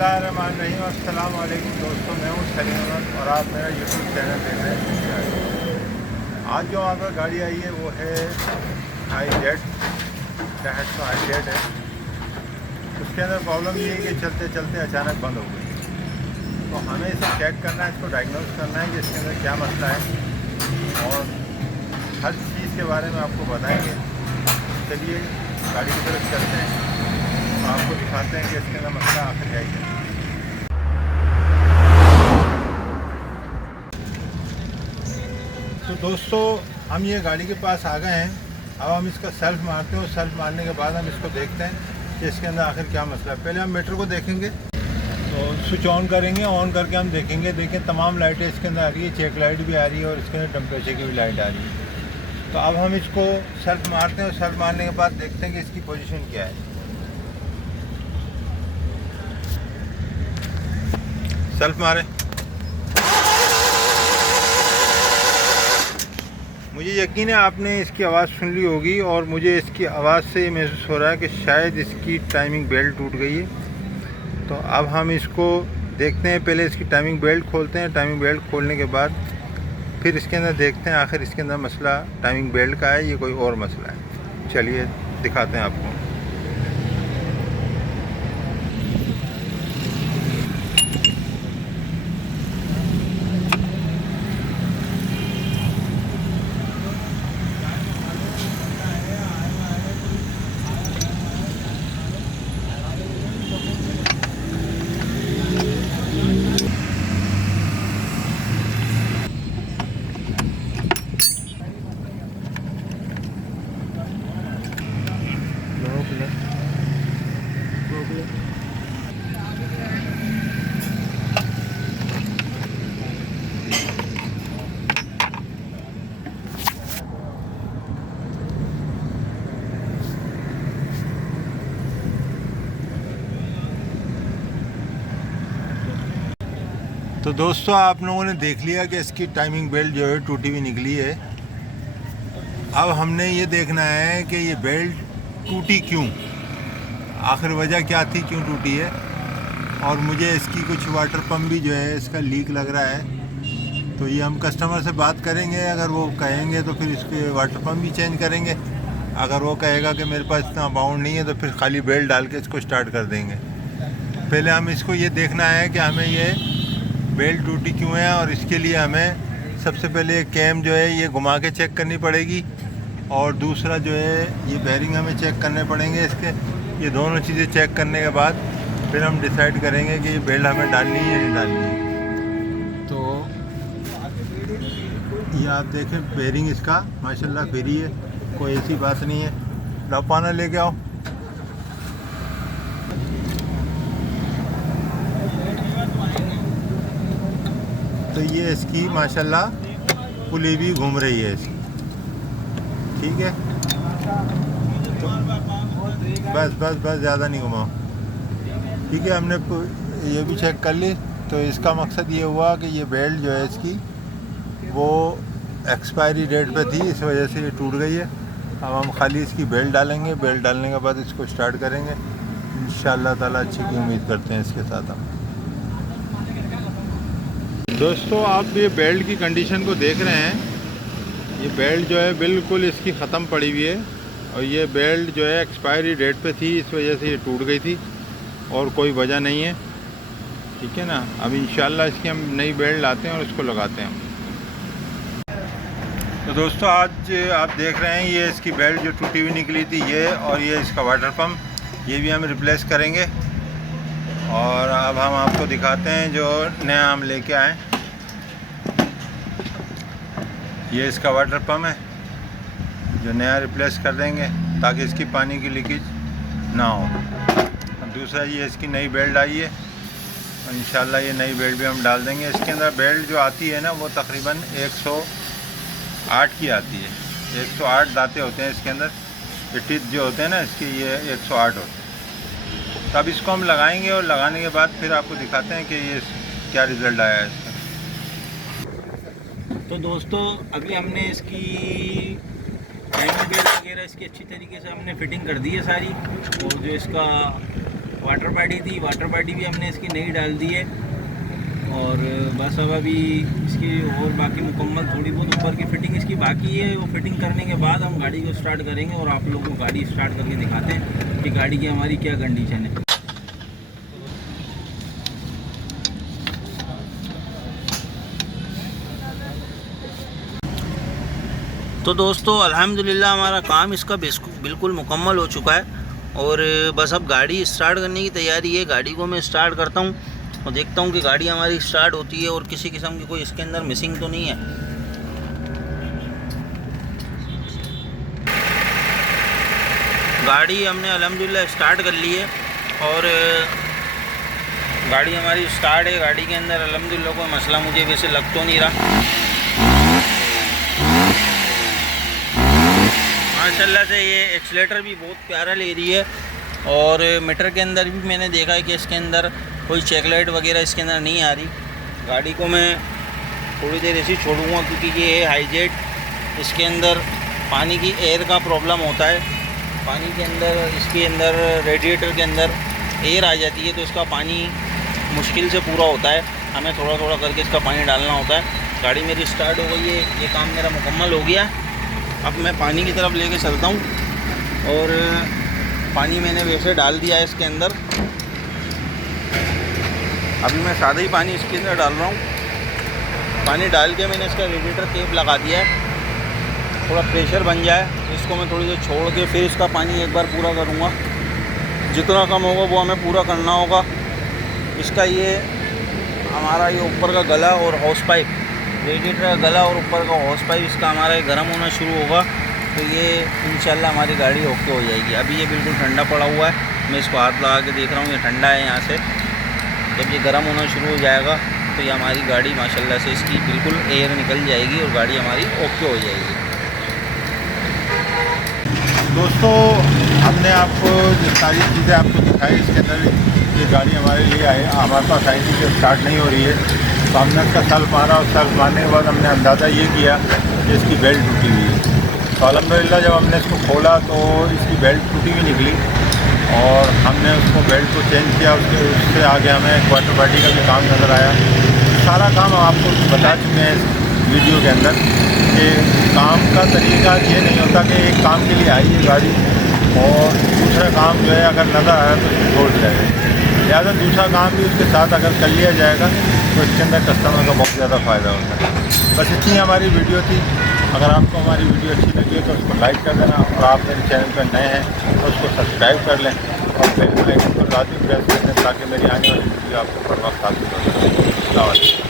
बिस्मिल्लाहिर्रहमानिर्रहीम। अस्सलाम वालेकुम दोस्तों, मैं हूँ सलीम अहमद और आप मेरा यूट्यूब चैनल देख रहे हैं। आज जो हमारे गाड़ी आई है वो है i-Z 150 i-Z है। उसके अंदर प्रॉब्लम ये है कि चलते चलते अचानक बंद हो गई। तो हमें इसे चेक करना है, इसको डायग्नोस करना है कि इसके अंदर क्या मसला है और हर चीज़ के बारे में आपको बताएंगे। चलिए गाड़ी की तरफ चलते हैं, आपको दिखाते हैं कि इसके अंदर मसला आखिर है क्या। तो दोस्तों हम ये गाड़ी के पास आ गए हैं। अब हम इसका सेल्फ मारते हैं और सेल्फ मारने के बाद हम इसको देखते हैं कि इसके अंदर आखिर क्या मसला है। पहले हम मीटर को देखेंगे, तो स्विच ऑन करेंगे, ऑन करके हम देखेंगे। देखें तमाम लाइटें इसके अंदर आ रही है, चेक लाइट भी आ रही है और इसके अंदर टेम्परेचर की भी लाइट आ रही है। तो अब हम इसको सेल्फ मारते हैं और सेल्फ मारने के बाद देखते हैं कि इसकी पोजीशन क्या है। सेल्फ मारें। मुझे यकीन है आपने इसकी आवाज़ सुन ली होगी और मुझे इसकी आवाज़ से ये महसूस हो रहा है कि शायद इसकी टाइमिंग बेल्ट टूट गई है। तो अब हम इसको देखते हैं। पहले इसकी टाइमिंग बेल्ट खोलते हैं। टाइमिंग बेल्ट खोलने के बाद फिर इसके अंदर देखते हैं आखिर इसके अंदर मसला टाइमिंग बेल्ट का है, ये कोई और मसला है। चलिए दिखाते हैं आपको। तो दोस्तों आप लोगों ने देख लिया कि इसकी टाइमिंग बेल्ट जो है टूटी हुई निकली है। अब हमने ये देखना है कि ये बेल्ट टूटी क्यों, आखिर वजह क्या थी, क्यों टूटी है। और मुझे इसकी कुछ वाटर पंप भी जो है इसका लीक लग रहा है। तो ये हम कस्टमर से बात करेंगे, अगर वो कहेंगे तो फिर इसके वाटर पंप भी चेंज करेंगे। अगर वो कहेगा कि मेरे पास इतना अमाउंट नहीं है तो फिर खाली बेल्ट डाल के इसको स्टार्ट कर देंगे। पहले हम इसको ये देखना है कि हमें ये बेल्ट टूटी क्यों है, और इसके लिए हमें सबसे पहले कैम जो है ये घुमा के चेक करनी पड़ेगी और दूसरा जो है ये बेरिंग हमें चेक करने पड़ेंगे इसके। ये दोनों चीज़ें चेक करने के बाद फिर हम डिसाइड करेंगे कि ये बेल्ट हमें डालनी है या नहीं डालनी है। तो ये आप देखें बेरिंग इसका माशाल्लाह फ्री है, कोई ऐसी बात नहीं है। लो पाना लेके आओ। तो ये इसकी माशाल्लाह पुली भी घूम रही है इसकी, ठीक है। तो बस बस बस ज़्यादा नहीं घुमाओ, ठीक है। हमने ये भी चेक कर ली। तो इसका मकसद ये हुआ कि ये बेल्ट जो है इसकी वो एक्सपायरी डेट पे थी, इस वजह से ये टूट गई है। अब हम खाली इसकी बेल्ट डालेंगे, बेल्ट डालने के बाद इसको स्टार्ट करेंगे इंशाअल्लाह ताला। अच्छी की उम्मीद करते हैं इसके साथ हम। दोस्तों आप ये बेल्ट की कंडीशन को देख रहे हैं। ये बेल्ट जो है बिल्कुल इसकी ख़त्म पड़ी हुई है और ये बेल्ट जो है एक्सपायरी डेट पे थी, इस वजह से ये टूट गई थी और कोई वजह नहीं है, ठीक है ना। अब इंशाल्लाह इसकी हम नई बेल्ट लाते हैं और इसको लगाते हैं। तो दोस्तों आज आप देख रहे हैं ये इसकी बेल्ट जो टूटी हुई निकली थी ये, और ये इसका वाटर पम्प, ये भी हम रिप्लेस करेंगे। और अब हम आपको दिखाते हैं जो नया हम लेके आए। ये इसका वाटर पम्प है जो नया रिप्लेस कर देंगे ताकि इसकी पानी की लीकेज ना हो। दूसरा ये इसकी नई बेल्ट आई है और इंशाल्लाह ये नई बेल्ट भी हम डाल देंगे। इसके अंदर बेल्ट जो आती है ना वो तकरीबन 108 की आती है। 108 दांतें होते हैं इसके अंदर, ये टीथ जो होते हैं ना इसके, ये 108 होते हैं। तो अब इसको हम लगाएंगे और लगाने के बाद फिर आपको दिखाते हैं कि ये क्या रिज़ल्ट आया है इसका। तो दोस्तों अभी हमने इसकी टाइमिंग बेल्ट वगैरह इसकी अच्छी तरीके से हमने फिटिंग कर दी है सारी, और जो इसका वाटर बॉडी थी, वाटर बॉडी भी हमने इसकी नई डाल दी है। और बस अब अभी इसकी और बाकी मुकम्मल थोड़ी बहुत ऊपर की फिटिंग इसकी बाकी है। वो फिटिंग करने के बाद हम गाड़ी को स्टार्ट करेंगे और आप लोगों को गाड़ी स्टार्ट करके दिखाते हैं कि गाड़ी की हमारी क्या कंडीशन है। तो दोस्तों अल्हम्दुलिल्लाह हमारा काम इसका बिल्कुल मुकम्मल हो चुका है और बस अब गाड़ी स्टार्ट करने की तैयारी है। गाड़ी को मैं स्टार्ट करता हूँ और देखता हूँ कि गाड़ी हमारी स्टार्ट होती है और किसी किस्म की कोई इसके अंदर मिसिंग तो नहीं है। गाड़ी हमने अल्हम्दुलिल्लाह स्टार्ट कर ली है और गाड़ी हमारी स्टार्ट है। गाड़ी के अंदर अल्हम्दुलिल्लाह कोई मसला मुझे वैसे लग तो नहीं रहा। माशाल्लाह से ये एक्सीलेटर भी बहुत प्यारा ले रही है और मीटर के अंदर भी मैंने देखा है कि इसके अंदर कोई चेक लाइट वगैरह इसके अंदर नहीं आ रही। गाड़ी को मैं थोड़ी देर ऐसे ही छोड़ूंगा क्योंकि ये है हाईजेट, इसके अंदर पानी की एयर का प्रॉब्लम होता है। पानी के अंदर इसके अंदर रेडिएटर के अंदर एयर आ जाती है तो इसका पानी मुश्किल से पूरा होता है, हमें थोड़ा थोड़ा करके इसका पानी डालना होता है। गाड़ी मेरी स्टार्ट हो गई है, ये काम मेरा मुकम्मल हो गया। अब मैं पानी की तरफ लेके चलता हूँ और पानी मैंने वैसे डाल दिया है इसके अंदर। अभी मैं सादा ही पानी इसके अंदर डाल रहा हूँ। पानी डाल के मैंने इसका रेडिएटर टेप लगा दिया है, थोड़ा प्रेशर बन जाए तो इसको मैं थोड़ी देर छोड़ के फिर इसका पानी एक बार पूरा करूँगा। जितना कम होगा वो हमें पूरा करना होगा। इसका ये हमारा ये ऊपर का गला और हॉस पाइप, रेडिएटर का गला और ऊपर का हॉस पाइप इसका हमारा गर्म होना शुरू होगा तो ये इंशाल्लाह हमारी गाड़ी ओके हो जाएगी। अभी ये बिल्कुल ठंडा पड़ा हुआ है, मैं इसको हाथ लगा के देख रहा हूँ, ये ठंडा है यहाँ से। जब ये गर्म होना शुरू हो जाएगा तो ये हमारी गाड़ी माशाल्लाह से इसकी बिल्कुल एयर निकल जाएगी और गाड़ी हमारी ओके हो जाएगी। दोस्तों हमने आपको जो सारी चीज़ें आपको दिखाई इसके अंदर ये गाड़ी हमारे लिए आई, हमारे पास आई थी कि स्टार्ट नहीं हो रही है तो हमने इसका सेल्फ मारा और सेल्फ मारने के बाद हमने अंदाज़ा ये किया कि इसकी बेल्ट टूटी हुई है। तो अल्हम्दुलिल्लाह जब हमने इसको खोला तो इसकी बेल्ट टूटी हुई निकली और हमने उसको बेल्ट को चेंज किया। उससे आगे हमें क्वार्टर बॉडी का भी काम नज़र आया। सारा काम हम आपको बता चुके हैं इस वीडियो के अंदर कि काम का तरीका ये नहीं होता कि एक काम के लिए आई है गाड़ी और दूसरा काम जो है अगर नज़र आया तो छोड़ दिया जाए। लिहाजा दूसरा काम भी उसके साथ अगर कर लिया जाएगा तो इसके अंदर कस्टमर का बहुत ज़्यादा फ़ायदा होता है। बस इतनी हमारी वीडियो थी। अगर आपको हमारी वीडियो अच्छी लगी है तो उसको लाइक कर देना और आप मेरे चैनल पर नए हैं तो उसको सब्सक्राइब कर लें और बेल आइकन को लाजमी प्रेस कर दें ताकि मेरी आने वाली वीडियो आपको पर वक्त हासिल हो जाए।